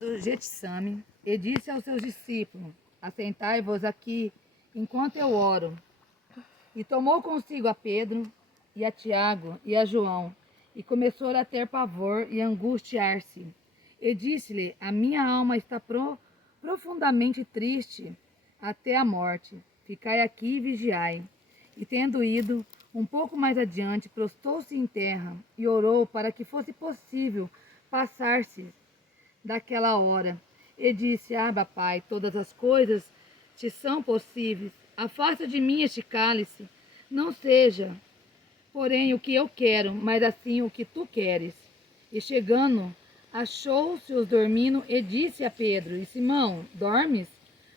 do Getsame, e disse aos seus discípulos: Assentai-vos aqui, enquanto eu oro. E tomou consigo a Pedro, e a Tiago, e a João, e começou a ter pavor e angustiar-se. E disse-lhe: A minha alma está profundamente triste, até a morte. Ficai aqui e vigiai. E tendo ido um pouco mais adiante, prostou-se em terra, e orou para que fosse possível passar-se daquela hora. E disse: Abba, Pai, todas as coisas te são possíveis. Afasta de mim este cálice. Não seja, porém, o que eu quero, mas assim o que tu queres. E chegando, achou-se-os dormindo e disse a Pedro e Simão: Dormes?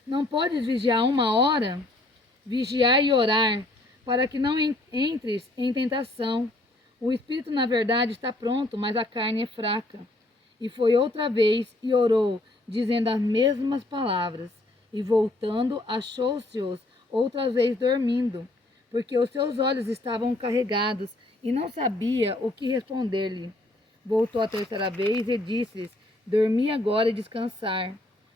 Não podes vigiar uma hora? Vigiar e orar, para que não entres em tentação. O espírito, na verdade, está pronto, mas a carne é fraca. E foi outra vez e orou, dizendo as mesmas palavras. E voltando, achou-se-os outra vez dormindo, porque os seus olhos estavam carregados, e não sabia o que responder-lhe. Voltou a terceira vez e disse-lhes: Dormi agora e descansar.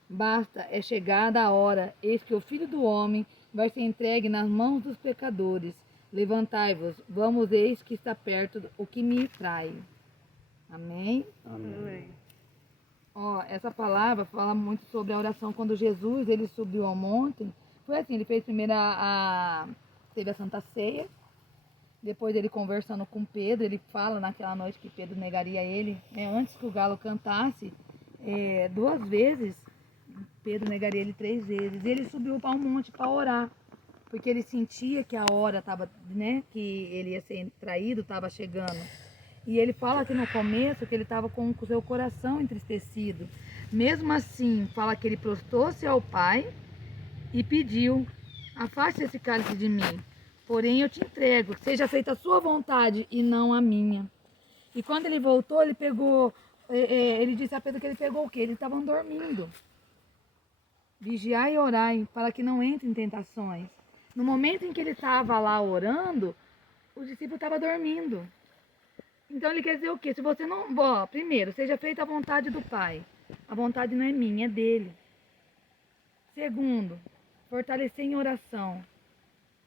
Basta, é chegada a hora, eis que o Filho do Homem vai ser entregue nas mãos dos pecadores. Levantai-vos, vamos, eis que está perto o que me trai. Amém? Amém. Ó, essa palavra fala muito sobre a oração quando Jesus ele subiu ao monte. Foi assim, ele fez primeiro teve a Santa Ceia, depois ele conversando com Pedro, ele fala naquela noite que Pedro negaria ele, né, antes que o galo cantasse, 2 vezes, Pedro negaria ele 3 vezes. E ele subiu para um monte para orar, porque ele sentia que a hora estava, né, que ele ia ser traído, estava chegando. E ele fala aqui no começo que ele estava com o seu coração entristecido. Mesmo assim, fala que ele prostrou-se ao Pai e pediu: Afaste esse cálice de mim, porém eu te entrego, seja feita a sua vontade e não a minha. E quando ele voltou, ele pegou, ele disse a Pedro que ele pegou o quê? Eles estavam dormindo. Vigiai e orai, para que não entre em tentações. No momento em que ele estava lá orando, o discípulo estava dormindo. Então ele quer dizer o quê? Se você não... Ó, primeiro, seja feita a vontade do Pai. A vontade não é minha, é dele. Segundo, fortalecer em oração.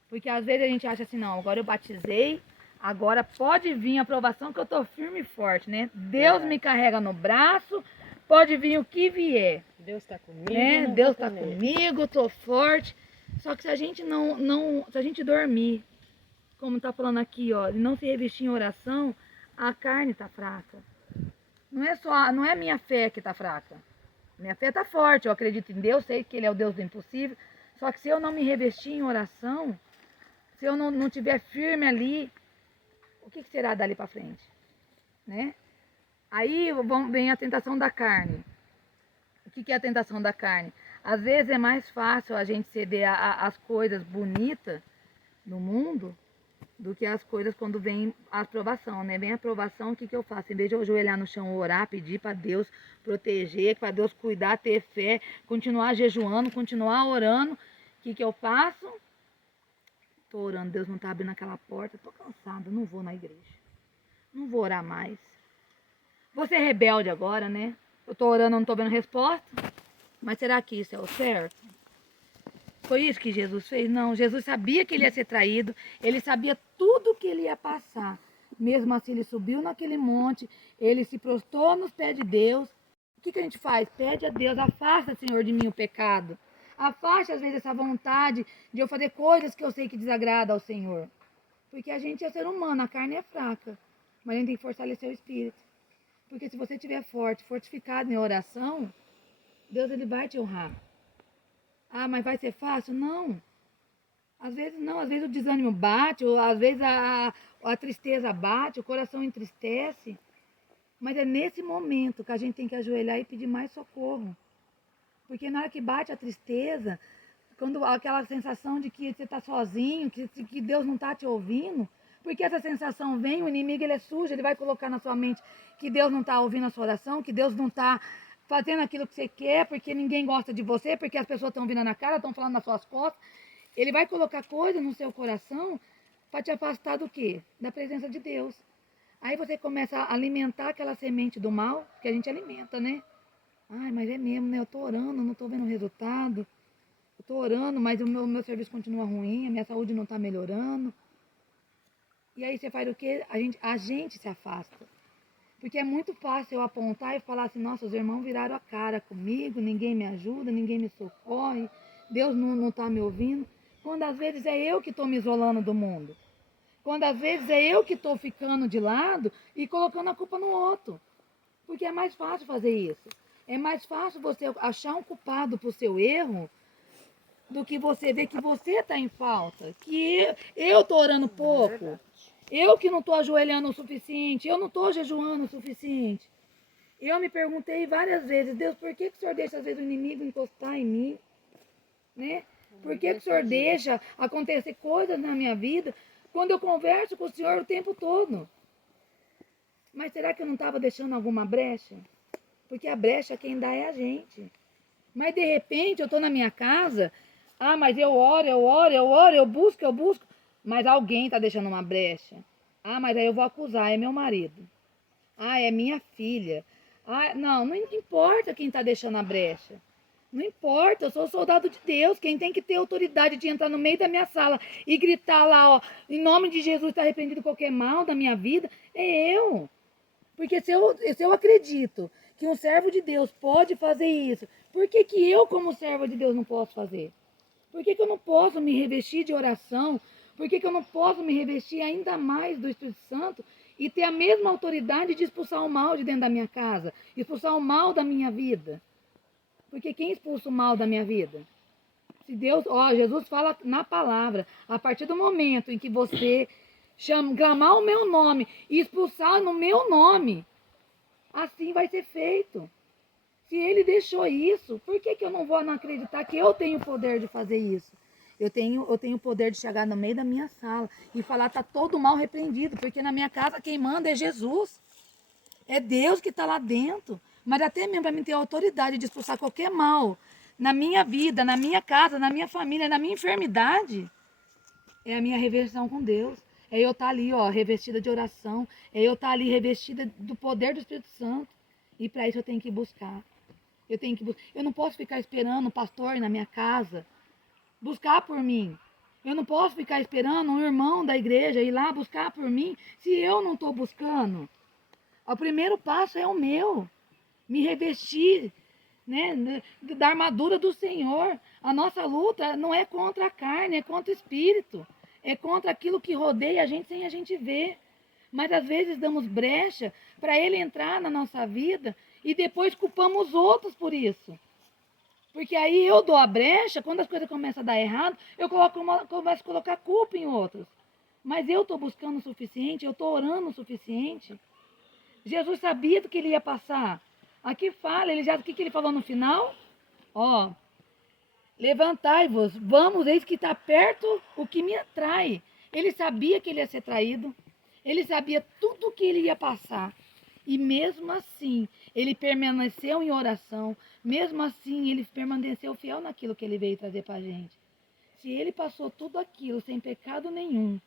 Porque às vezes a gente acha assim, não, agora eu batizei, agora pode vir a aprovação que eu tô firme e forte, né? Deus me carrega no braço, pode vir o que vier. Deus está comigo, Né? não Deus vou tá temer. comigo, tô forte. Só que se a gente se a gente dormir, como tá falando aqui, ó, e não se revestir em oração, a carne tá fraca. Não é a minha fé que tá fraca. Minha fé tá forte, eu acredito em Deus, sei que Ele é o Deus do impossível. Só que se eu não me revestir em oração, se eu não tiver firme ali, o que será dali para frente? Né? Aí vem a tentação da carne. O que é a tentação da carne? Às vezes é mais fácil a gente ceder às coisas bonitas no mundo do que as coisas quando vem a aprovação, né? Vem a aprovação, o que eu faço? Em vez de eu ajoelhar no chão, orar, pedir para Deus proteger, para Deus cuidar, ter fé, continuar jejuando, continuar orando, o que eu faço? Tô orando, Deus não tá abrindo aquela porta, tô cansada, não vou na igreja. Não vou orar mais. Vou ser rebelde agora, né? Eu tô orando, não tô vendo resposta. Mas será que isso é o certo? Foi isso que Jesus fez? Não, Jesus sabia que ele ia ser traído, ele sabia tudo que ele ia passar. Mesmo assim, ele subiu naquele monte, ele se prostrou nos pés de Deus. O que a gente faz? Pede a Deus, afasta, Senhor, de mim o pecado. Afaste, às vezes, essa vontade de eu fazer coisas que eu sei que desagrada ao Senhor. Porque a gente é ser humano, a carne é fraca, mas a gente tem que fortalecer o espírito. Porque se você estiver forte, fortificado em oração, Deus ele vai te honrar. Ah, mas vai ser fácil? Não. Às vezes não, às vezes o desânimo bate, ou às vezes a tristeza bate, o coração entristece. Mas é nesse momento que a gente tem que ajoelhar e pedir mais socorro. Porque na hora que bate a tristeza, quando aquela sensação de que você está sozinho, que Deus não está te ouvindo, porque essa sensação vem, o inimigo ele é sujo, ele vai colocar na sua mente que Deus não está ouvindo a sua oração, que Deus não está fazendo aquilo que você quer, porque ninguém gosta de você, porque as pessoas estão vindo na cara, estão falando nas suas costas. Ele vai colocar coisas no seu coração para te afastar do quê? Da presença de Deus. Aí você começa a alimentar aquela semente do mal, que a gente alimenta, né? Ai, mas é mesmo, né? Eu tô orando, não tô vendo resultado. Eu tô orando, mas o meu serviço continua ruim, a minha saúde não tá melhorando. E aí você faz o quê? A gente se afasta. Porque é muito fácil eu apontar e falar assim, nossa, os irmãos viraram a cara comigo, ninguém me ajuda, ninguém me socorre, Deus não tá me ouvindo. Quando às vezes é eu que estou me isolando do mundo. Quando às vezes é eu que estou ficando de lado e colocando a culpa no outro. Porque é mais fácil fazer isso. É mais fácil você achar um culpado pro seu erro do que você ver que você está em falta. Que eu tô orando pouco. Eu que não estou ajoelhando o suficiente. Eu não estou jejuando o suficiente. Eu me perguntei várias vezes, Deus, por que o Senhor deixa às vezes o inimigo encostar em mim? Né? Por que o Senhor deixa acontecer coisas na minha vida quando eu converso com o Senhor o tempo todo? Mas será que eu não estava deixando alguma brecha? Porque a brecha quem dá é a gente. Mas de repente eu estou na minha casa, mas eu oro, eu busco, mas alguém está deixando uma brecha. Mas aí eu vou acusar, é meu marido. É minha filha. Não importa quem está deixando a brecha. Não importa, eu sou soldado de Deus. Quem tem que ter autoridade de entrar no meio da minha sala e gritar lá, ó, em nome de Jesus, está arrependido de qualquer mal da minha vida, é eu. Porque se eu acredito que um servo de Deus pode fazer isso, por que eu, como servo de Deus, não posso fazer? Por que eu não posso me revestir de oração? Por que eu não posso me revestir ainda mais do Espírito Santo e ter a mesma autoridade de expulsar o mal de dentro da minha casa, expulsar o mal da minha vida? Porque quem expulsa o mal da minha vida? Se Deus, Jesus fala na palavra, a partir do momento em que você clamar o meu nome e expulsar no meu nome, assim vai ser feito. Se ele deixou isso, por que eu não vou acreditar que eu tenho o poder de fazer isso? Eu tenho o poder de chegar no meio da minha sala e falar, tá todo mal repreendido, porque na minha casa quem manda é Jesus. É Deus que está lá dentro. Mas até mesmo para mim ter a autoridade de expulsar qualquer mal na minha vida, na minha casa, na minha família, na minha enfermidade, é a minha reversão com Deus. É eu estar ali, ó, revestida de oração. É eu estar ali revestida do poder do Espírito Santo. E para isso eu tenho que buscar. Eu não posso ficar esperando o pastor na minha casa buscar por mim. Eu não posso ficar esperando um irmão da igreja ir lá buscar por mim se eu não estou buscando. O primeiro passo é o meu. Me revestir, né, da armadura do Senhor. A nossa luta não é contra a carne, é contra o espírito. É contra aquilo que rodeia a gente sem a gente ver. Mas às vezes damos brecha para ele entrar na nossa vida e depois culpamos os outros por isso. Porque aí eu dou a brecha, quando as coisas começam a dar errado, começo a colocar culpa em outros. Mas eu estou buscando o suficiente, eu estou orando o suficiente. Jesus sabia do que ele ia passar. Aqui fala, o que ele falou no final? Ó, levantai-vos, vamos, eis que está perto o que me atrai. Ele sabia que ele ia ser traído, ele sabia tudo o que ele ia passar. E mesmo assim, ele permaneceu em oração, mesmo assim, ele permaneceu fiel naquilo que ele veio trazer para a gente. Se ele passou tudo aquilo sem pecado nenhum,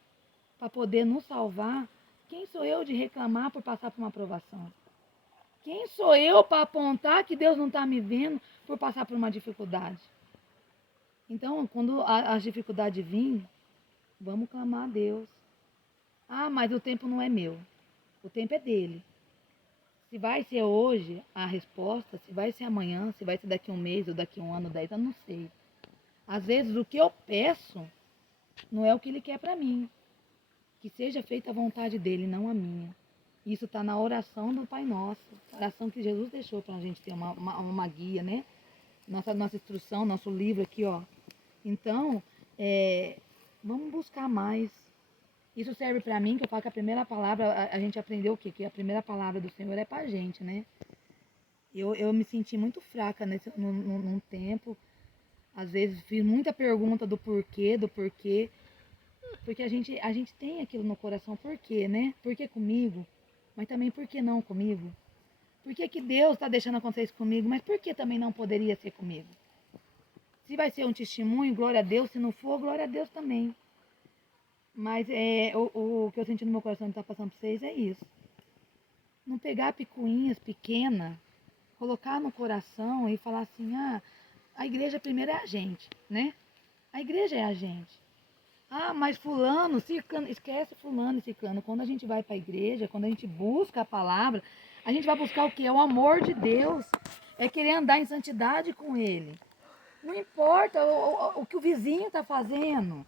para poder nos salvar, quem sou eu de reclamar por passar por uma provação? Quem sou eu para apontar que Deus não está me vendo por passar por uma dificuldade? Então, quando as dificuldades virem, vamos clamar a Deus. Mas o tempo não é meu. O tempo é dele. Se vai ser hoje a resposta, se vai ser amanhã, se vai ser daqui a um mês ou daqui a um ano, 10, eu não sei. Às vezes o que eu peço não é o que ele quer para mim. Que seja feita a vontade dele, não a minha. Isso está na oração do Pai Nosso. Oração que Jesus deixou para a gente ter uma guia, né? Nossa instrução, nosso livro aqui, ó. Então, vamos buscar mais. Isso serve para mim, que eu falo que a primeira palavra, a gente aprendeu o quê? Que a primeira palavra do Senhor é para a gente, né? Eu me senti muito fraca num tempo. Às vezes fiz muita pergunta do porquê. Porque a gente tem aquilo no coração, por quê, né? Por que comigo? Mas também por que não comigo? Por que Deus está deixando acontecer isso comigo? Mas por que também não poderia ser comigo? Se vai ser um testemunho, glória a Deus. Se não for, glória a Deus também. Mas o que eu senti no meu coração de estar passando para vocês é isso. Não pegar picuinhas pequenas colocar no coração e falar assim, a igreja primeiro é a gente, né? A igreja é a gente. Mas fulano, ciclano, esquece fulano e ciclano. Quando a gente vai para a igreja, quando a gente busca a palavra, a gente vai buscar o quê? É o amor de Deus. É querer andar em santidade com Ele. Não importa o que o vizinho está fazendo.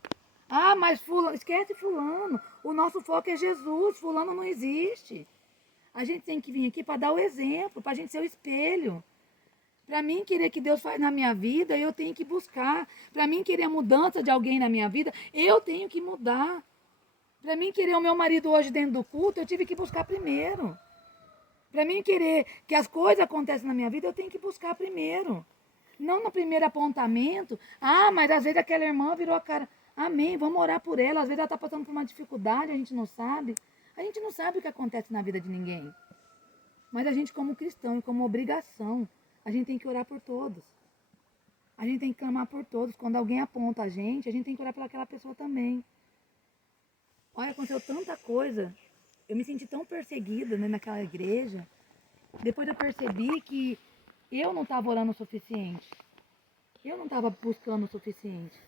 Mas fulano, esquece fulano. O nosso foco é Jesus, fulano não existe. A gente tem que vir aqui para dar o exemplo, para a gente ser o espelho. Para mim querer que Deus faz na minha vida, eu tenho que buscar. Para mim querer a mudança de alguém na minha vida, eu tenho que mudar. Para mim querer o meu marido hoje dentro do culto, eu tive que buscar primeiro. Para mim querer que as coisas aconteçam na minha vida, eu tenho que buscar primeiro. Não no primeiro apontamento. Mas às vezes aquela irmã virou a cara. Amém, vamos orar por ela. Às vezes ela está passando por uma dificuldade, a gente não sabe. A gente não sabe o que acontece na vida de ninguém. Mas a gente, como cristão e como obrigação, a gente tem que orar por todos. A gente tem que clamar por todos. Quando alguém aponta a gente tem que orar por aquela pessoa também. Olha, aconteceu tanta coisa. Eu me senti tão perseguida, né, naquela igreja. Depois eu percebi que eu não estava orando o suficiente. Eu não estava buscando o suficiente.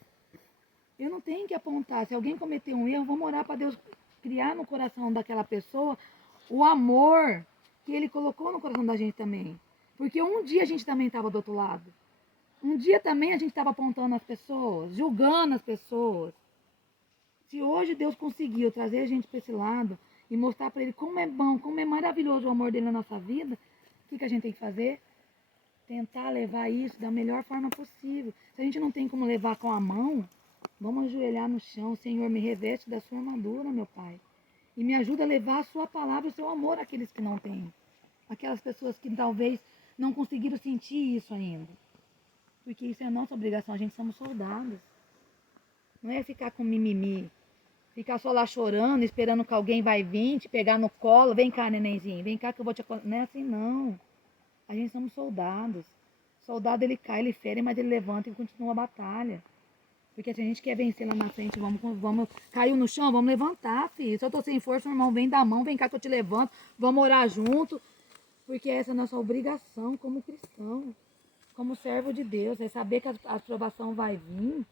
Eu não tenho que apontar. Se alguém cometeu um erro, vamos orar para Deus criar no coração daquela pessoa o amor que Ele colocou no coração da gente também. Porque um dia a gente também estava do outro lado. Um dia também a gente estava apontando as pessoas, julgando as pessoas. Se hoje Deus conseguiu trazer a gente para esse lado e mostrar para Ele como é bom, como é maravilhoso o amor dele na nossa vida, o que a gente tem que fazer? Tentar levar isso da melhor forma possível. Se a gente não tem como levar com a mão, vamos ajoelhar no chão. Senhor, me reveste da sua armadura, meu Pai. E me ajuda a levar a sua palavra e o seu amor àqueles que não têm. Aquelas pessoas que talvez não conseguiram sentir isso ainda. Porque isso é a nossa obrigação, a gente somos soldados. Não é ficar com mimimi. Ficar só lá chorando, esperando que alguém vai vir, te pegar no colo. Vem cá, nenenzinho, vem cá que eu vou te... Não é assim, não. A gente somos soldados. Soldado, ele cai, ele fere, mas ele levanta e continua a batalha. Porque se a gente quer vencer lá na frente, vamos caiu no chão, vamos levantar, filho. Se eu tô sem força, meu irmão, vem da mão, vem cá que eu te levanto. Vamos orar junto. Porque essa é a nossa obrigação como cristão. Como servo de Deus, é saber que a aprovação vai vir,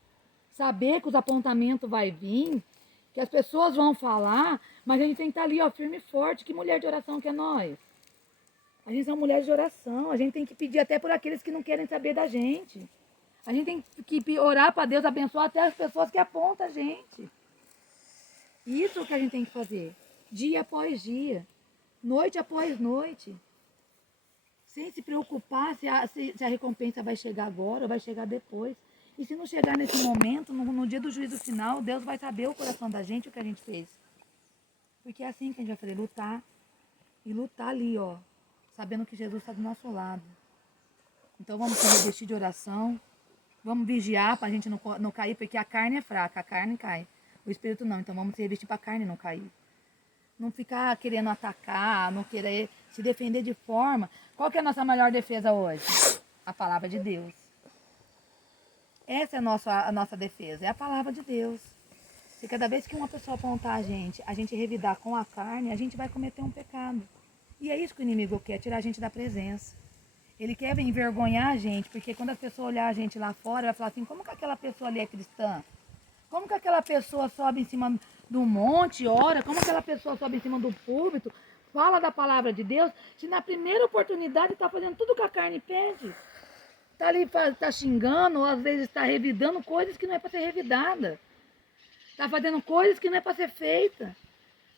saber que os apontamentos vai vir, que as pessoas vão falar, mas a gente tem que estar ali, ó, firme e forte. Que mulher de oração que é nós? A gente é mulheres de oração, a gente tem que pedir até por aqueles que não querem saber da gente. A gente tem que orar para Deus abençoar até as pessoas que apontam a gente. Isso é o que a gente tem que fazer, dia após dia, noite após noite. Sem se preocupar se a recompensa vai chegar agora ou vai chegar depois. E se não chegar nesse momento, no dia do juízo final, Deus vai saber o coração da gente, o que a gente fez. Porque é assim que a gente vai fazer, lutar. E lutar ali, ó, sabendo que Jesus está do nosso lado. Então vamos se revestir de oração, vamos vigiar para a gente não cair, porque a carne é fraca, a carne cai. O espírito não, então vamos se revestir para a carne não cair. Não ficar querendo atacar, não querer se defender de forma. Qual que é a nossa melhor defesa hoje? A palavra de Deus. Essa é a nossa defesa, é a palavra de Deus. Se cada vez que uma pessoa apontar a gente revidar com a carne, a gente vai cometer um pecado. E é isso que o inimigo quer, tirar a gente da presença. Ele quer envergonhar a gente, porque quando as pessoas olhar a gente lá fora, vai falar assim, como que aquela pessoa ali é cristã? Como que aquela pessoa sobe em cima do monte, ora? Como aquela pessoa sobe em cima do púlpito, fala da palavra de Deus, se na primeira oportunidade está fazendo tudo que a carne pede? Está ali, está xingando, ou às vezes está revidando coisas que não é para ser revidada. Está fazendo coisas que não é para ser feita.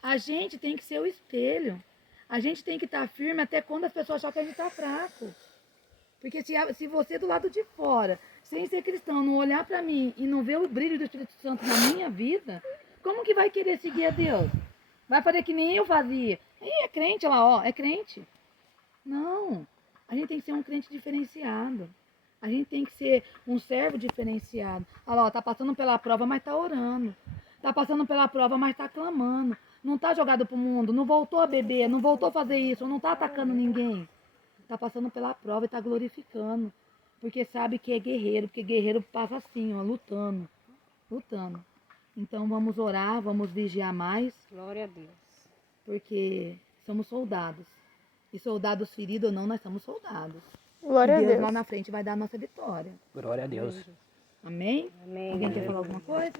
A gente tem que ser o espelho. A gente tem que estar firme até quando as pessoas acham que a gente está fraco. Porque se você do lado de fora, sem ser cristão, não olhar para mim e não ver o brilho do Espírito Santo na minha vida, como que vai querer seguir a Deus? Vai fazer que nem eu fazia. É crente, olha lá, ó, é crente. Não, a gente tem que ser um crente diferenciado. A gente tem que ser um servo diferenciado. Olha lá, ó, tá passando pela prova, mas tá orando. Tá passando pela prova, mas tá clamando. Não tá jogado pro mundo, não voltou a beber, não voltou a fazer isso, não tá atacando ninguém. Tá passando pela prova e tá glorificando. Porque sabe que é guerreiro, porque guerreiro passa assim, ó, lutando. Lutando. Então vamos orar, vamos vigiar mais. Glória a Deus. Porque somos soldados. E soldados feridos ou não, nós somos soldados. Glória E a Deus Deus. lá na frente vai dar a nossa vitória. Glória a Deus. Amém? Amém. Alguém quer falar alguma coisa?